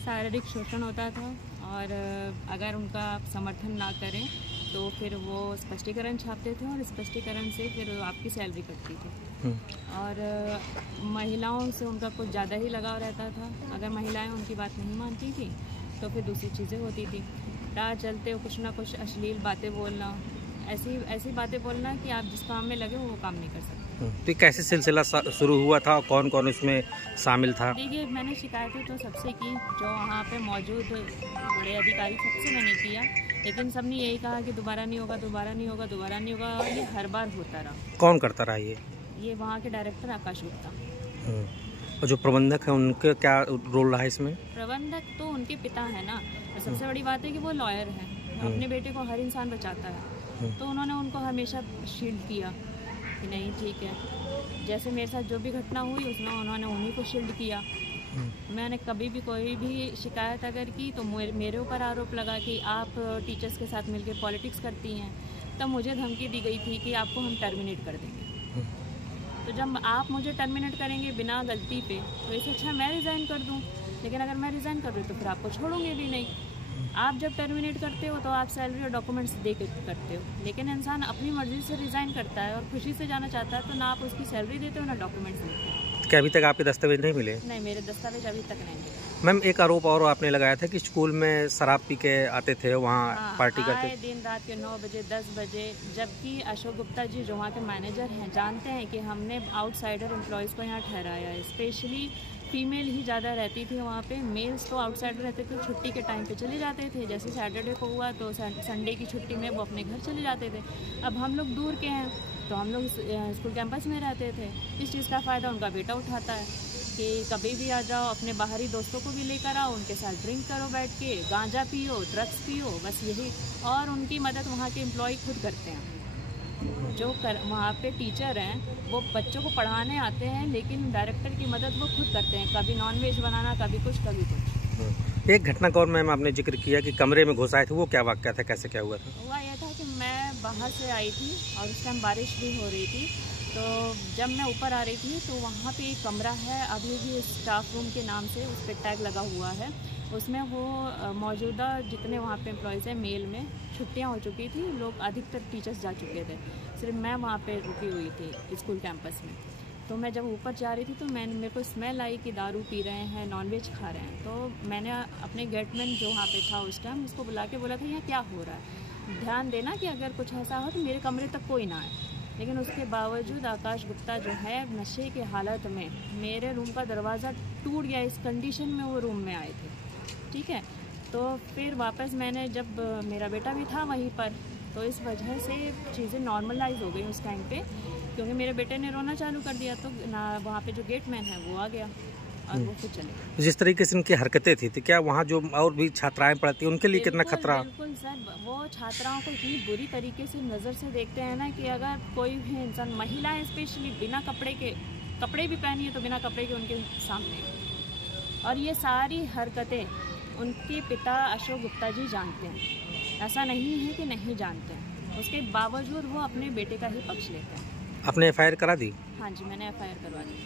शारीरिक शोषण होता था और अगर उनका समर्थन ना करें तो फिर वो स्पष्टीकरण छापते थे और स्पष्टीकरण से फिर आपकी सैलरी कटती थी। और महिलाओं से उनका कुछ ज़्यादा ही लगाव रहता था। अगर महिलाएं उनकी बात नहीं मानती थी तो फिर दूसरी चीज़ें होती थी। राह चलते कुछ ना कुछ अश्लील बातें बोलना, ऐसी बातें बोलना कि आप जिस काम में लगे वो काम नहीं कर सकते। तो कैसे सिलसिला शुरू हुआ था और कौन कौन इसमें शामिल था? देखिए, मैंने शिकायतें तो सबसे की, जो वहाँ पे मौजूद बड़े अधिकारी सबसे मैंने किया, लेकिन सबने यही कहा कि दोबारा नहीं होगा, दोबारा नहीं होगा, दोबारा नहीं होगा। और ये हर बार होता रहा। कौन करता रहा ये वहाँ के डायरेक्टर आकाश गुप्ता। और जो प्रबंधक है उनका क्या रोल रहा है इसमें? प्रबंधक तो उनके पिता है ना। और सबसे बड़ी बात है कि वो लॉयर है, अपने बेटे को हर इंसान बचाता है, तो उन्होंने उनको हमेशा शील्ड किया कि नहीं ठीक है। जैसे मेरे साथ जो भी घटना हुई उसमें उन्होंने उन्हीं को शील्ड किया। मैंने कभी भी कोई भी शिकायत अगर की तो मेरे ऊपर आरोप लगा कि आप टीचर्स के साथ मिलकर पॉलिटिक्स करती हैं। तब मुझे धमकी दी गई थी कि आपको हम टर्मिनेट कर देंगे। तो जब आप मुझे टर्मिनेट करेंगे बिना गलती पे, तो इससे अच्छा मैं रिज़ाइन कर दूं। लेकिन अगर मैं रिज़ाइन कर दूँ तो फिर आपको छोड़ूंगे भी नहीं। आप जब टर्मिनेट करते हो तो आप सैलरी और डॉक्यूमेंट्स दे के करते हो, लेकिन इंसान अपनी मर्जी से रिज़ाइन करता है और खुशी से जाना चाहता है, तो ना आप उसकी सैलरी देते हो ना डॉक्यूमेंट्स देते हो। क्या अभी तक आपके दस्तावेज नहीं मिले? नहीं, मेरे दस्तावेज अभी तक नहीं मिले। मैम, एक आरोप और आपने लगाया था कि स्कूल में शराब पी के आते थे, वहाँ पार्टी करते दिन रात के 9 बजे 10 बजे, जबकि अशोक गुप्ता जी जो वहाँ के मैनेजर हैं जानते हैं कि हमने आउटसाइडर एम्प्लॉयज़ को यहाँ ठहराया है। स्पेशली फीमेल ही ज़्यादा रहती थी वहाँ पे, मेल्स तो आउटसाइडर रहते थे, छुट्टी के टाइम पे चले जाते थे। जैसे सैटरडे को हुआ तो संडे की छुट्टी में वो अपने घर चले जाते थे। अब हम लोग दूर के हैं तो हम लोग स्कूल कैंपस में रहते थे। इस चीज़ का फ़ायदा उनका बेटा उठाता है कि कभी भी आ जाओ, अपने बाहरी दोस्तों को भी लेकर आओ, उनके साथ ड्रिंक करो, बैठ के गांजा पियो, ड्रग्स पियो, बस यही। और उनकी मदद वहाँ के एम्प्लॉय खुद करते हैं। वहाँ पे टीचर हैं वो बच्चों को पढ़ाने आते हैं, लेकिन डायरेक्टर की मदद वो खुद करते हैं। कभी नॉनवेज बनाना, कभी कुछ कभी कुछ। एक घटना का और मैम आपने जिक्र किया कि कमरे में घुस आए थे, वो क्या वाक़या था, कैसे क्या हुआ था? हुआ यह था कि मैं बाहर से आई थी और उस टाइम बारिश भी हो रही थी। तो जब मैं ऊपर आ रही थी तो वहाँ पे एक कमरा है, अभी भी स्टाफ रूम के नाम से उस पर टैग लगा हुआ है। उसमें वो मौजूदा जितने वहाँ पे एम्प्लॉयज़ हैं, मेल में छुट्टियाँ हो चुकी थी, लोग अधिकतर टीचर्स जा चुके थे, सिर्फ मैं वहाँ पे रुकी हुई थी स्कूल कैंपस में। तो मैं जब ऊपर जा रही थी तो मेरे को स्मेल आई कि दारू पी रहे हैं, नॉनवेज खा रहे हैं। तो मैंने अपने गेटमैन जो वहाँ पे था उस टाइम, उसको बुला के बोला था यहाँ क्या हो रहा है, ध्यान देना कि अगर कुछ ऐसा हो तो मेरे कमरे तक कोई ना आए। लेकिन उसके बावजूद आकाश गुप्ता जो है नशे के हालत में मेरे रूम का दरवाज़ा टूट गया, इस कंडीशन में वो रूम में आए थे। ठीक है, तो फिर वापस मैंने, जब मेरा बेटा भी था वहीं पर, तो इस वजह से चीज़ें नॉर्मलाइज हो गई उस टाइम पे, क्योंकि मेरे बेटे ने रोना चालू कर दिया। तो ना वहाँ पे जो गेटमैन है वो आ गया और वो फिर चले गए। जिस तरीके से उनकी हरकतें थी, तो क्या वहाँ जो और भी छात्राएं पढ़ती हैं उनके लिए कितना खतरा? बिल्कुल सर, वो छात्राओं को इतनी बुरी तरीके से नज़र से देखते हैं ना कि अगर कोई भी इंसान, महिलाएं स्पेशली, बिना कपड़े भी पहनी है तो बिना कपड़े के उनके सामने। और ये सारी हरकतें उनके पिता अशोक गुप्ता जी जानते हैं, ऐसा नहीं है कि नहीं जानते हैं। उसके बावजूद वो अपने बेटे का ही पक्ष लेते हैं। आपने FIR करा दी? हाँ जी, मैंने FIR करवा दी।